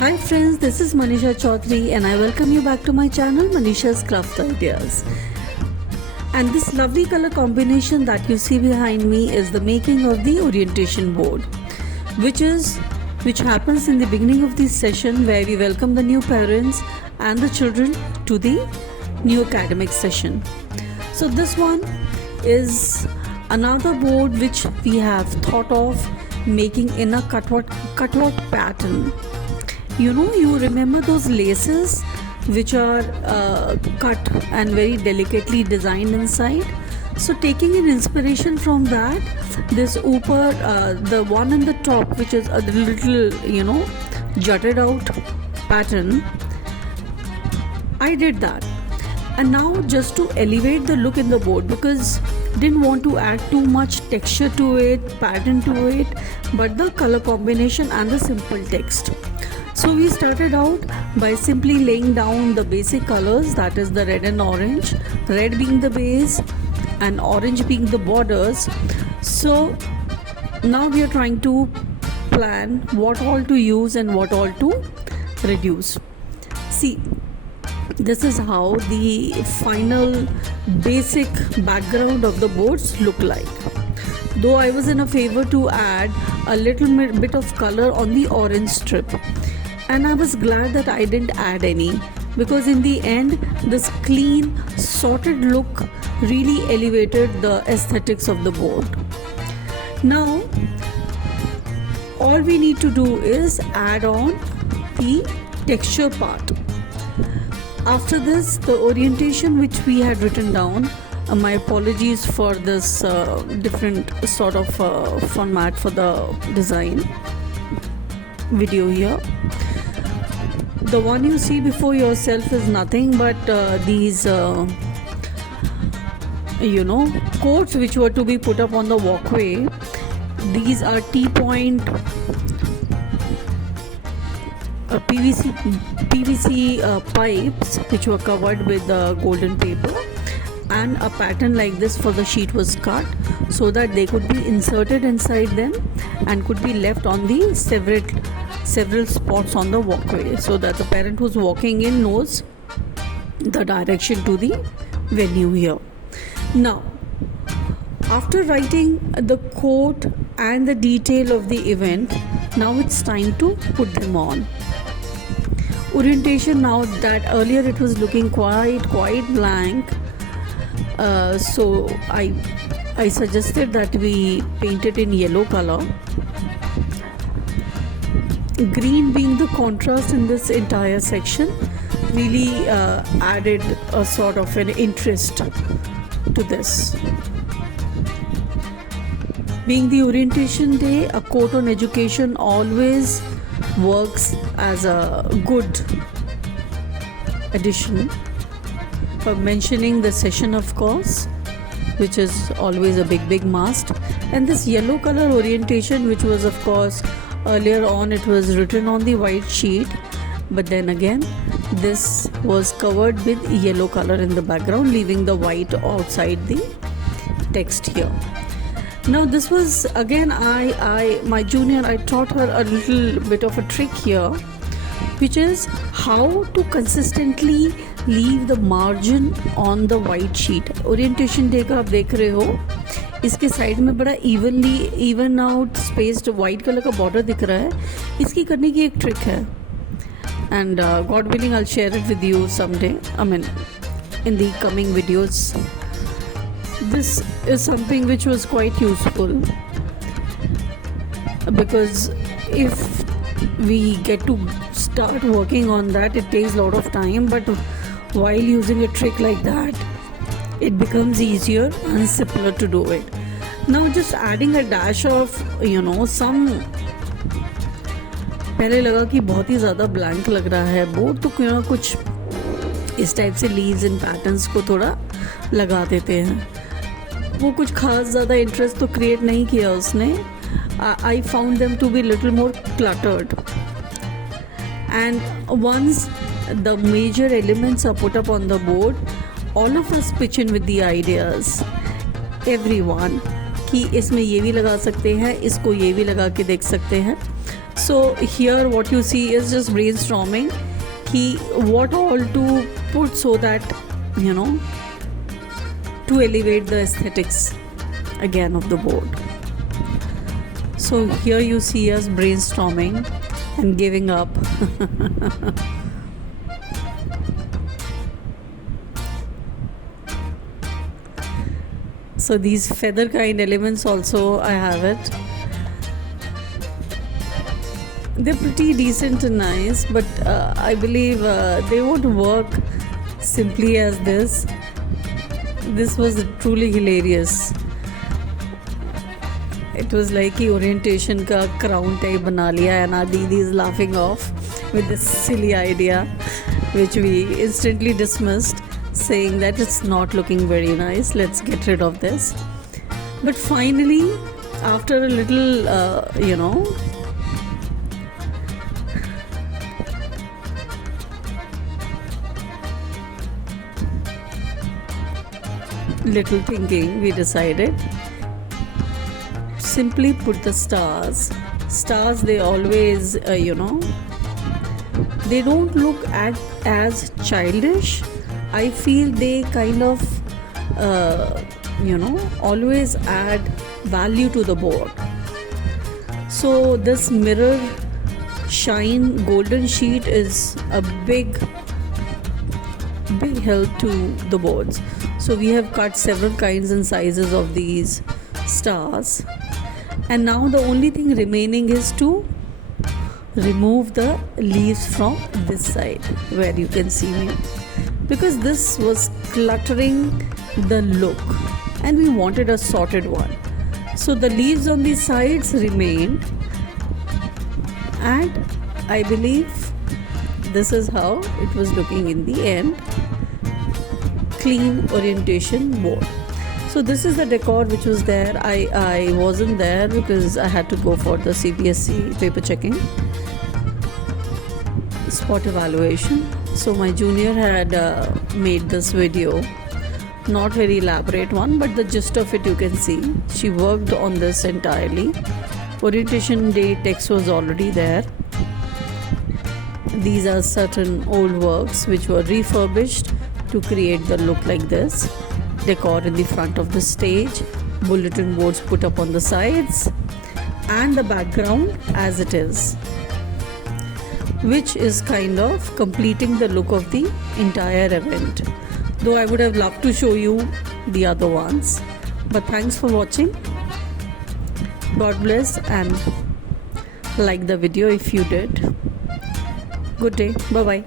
Hi friends, this is Manisha Chaudhary and I welcome you back to my channel Manisha's Craft Ideas. And this lovely color combination that you see behind me is the making of the orientation board, which happens in the beginning of this session where we welcome the new parents and the children to the new academic session. So this one is another board which we have thought of making in a cutwork pattern. You remember those laces which are cut and very delicately designed inside? So taking an inspiration from that, this the one on the top, which is a little jutted out pattern, I did that. And now just to elevate the look in the board, because didn't want to add too much texture to it, pattern to it, but the color combination and the simple text. So we started out by simply laying down the basic colors, that is the red and orange, red being the base and orange being the borders. So now we are trying to plan what all to use and what all to reduce. See, this is how the final basic background of the boards look like. Though I was in a favor to add a little bit of color on the orange strip. And I was glad that I didn't add any, because in the end this clean sorted look really elevated the aesthetics of the board. Now all we need to do is add on the texture part. After this, the orientation which we had written down, my apologies for this different sort of format for the design video here. The one you see before yourself is nothing but these coats which were to be put up on the walkway. These are T-point PVC pipes which were covered with golden paper, and a pattern like this for the sheet was cut so that they could be inserted inside them and could be left on the several spots on the walkway, so that the parent who's walking in knows the direction to the venue here. Now, after writing the quote and the detail of the event, now it's time to put them on. Orientation, now that earlier it was looking quite blank, so I suggested that we paint it in yellow color. Green being the contrast in this entire section really added a sort of an interest to this. Being the orientation day, a quote on education always works as a good addition for mentioning the session, of course, which is always a big must. And this yellow color orientation, which was of course earlier on it was written on the white sheet, but then again this was covered with yellow color in the background, leaving the white outside the text here. Now this was again my junior, I taught her a little bit of a trick here, which is how to consistently leave the margin on the white sheet. Orientation day का आप देख रहे हो, इसके side में बड़ा even out spaced white colour का border दिख रहा है. इसकी करने की एक ट्रिक है, and God willing I will share it with you someday, I mean in the coming videos. This is something which was quite useful, because if we get to start working on that, it takes a lot of time, but while using a trick like that, it becomes easier and simpler to do it. Now just adding a dash of some, पहले लगा कि बहुत ही ज़्यादा blank लग रहा है board, तो कुछ इस टाइप से लीव्स एंड पैटर्न्स को थोड़ा लगा देते हैं. वो कुछ खास ज़्यादा इंटरेस्ट तो क्रिएट नहीं किया उसने. I found them to be little more cluttered, and once the major elements are put up on the board, all of us pitch in with the ideas, everyone, कि इसमें ये भी लगा सकते हैं, इसको ये भी लगा के देख सकते हैं. So here what you see is just brainstorming what all to put so that, you know, to elevate the aesthetics again of the board. So here you see us brainstorming and giving up. So these feather kind elements also I have it. They're pretty decent and nice, but I believe they won't work simply as this. This was truly hilarious. It was like कि orientation का crown type बना लिया and our Didi is laughing off with this silly idea, which we instantly dismissed, saying that it's not looking very nice, let's get rid of this. But finally, after a little, little thinking, we decided simply put the stars. They always, they don't look as childish. I feel they kind of, always add value to the board. So this mirror shine golden sheet is a big help to the boards. So we have cut several kinds and sizes of these stars, and now the only thing remaining is to remove the leaves from this side where you can see me, because this was cluttering the look and we wanted a sorted one. So the leaves on the sides remained, and I believe this is how it was looking in the end. Clean orientation board. So this is the decor which was there. I wasn't there because I had to go for the CBSE paper checking, spot evaluation. So my junior had made this video, not very elaborate one, but the gist of it you can see. She worked on this entirely. Orientation day text was already there. These are certain old works which were refurbished to create the look like this. Decor in the front of the stage, bulletin boards put up on the sides, and the background as it is, which is kind of completing the look of the entire event. Though I would have loved to show you the other ones, but thanks for watching. God bless, and like the video if you did. Good day. Bye bye.